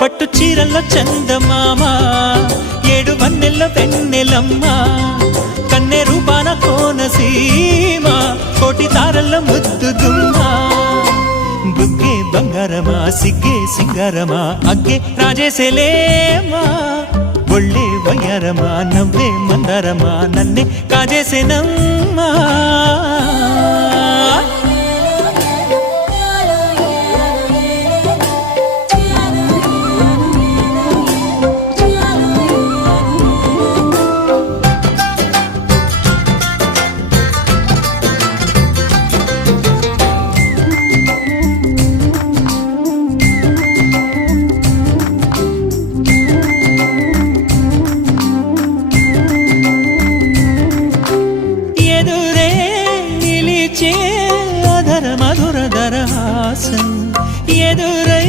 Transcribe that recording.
పట్టు చీరల్లో చందమామ ఏడు వన్నెల్లో వెన్నెలమ్మ కన్నె రూపాన కోనసీమ కోటి తారల్లో ముద్దు గుమ్మ బుగ్గే బంగారమా సిగ్గే సింగారమా అగ్గే రాజేసేలేమా ఒళ్ళే వయ్యారమా నవ్వే మందారమా నన్నే కాజేసేనమ్మా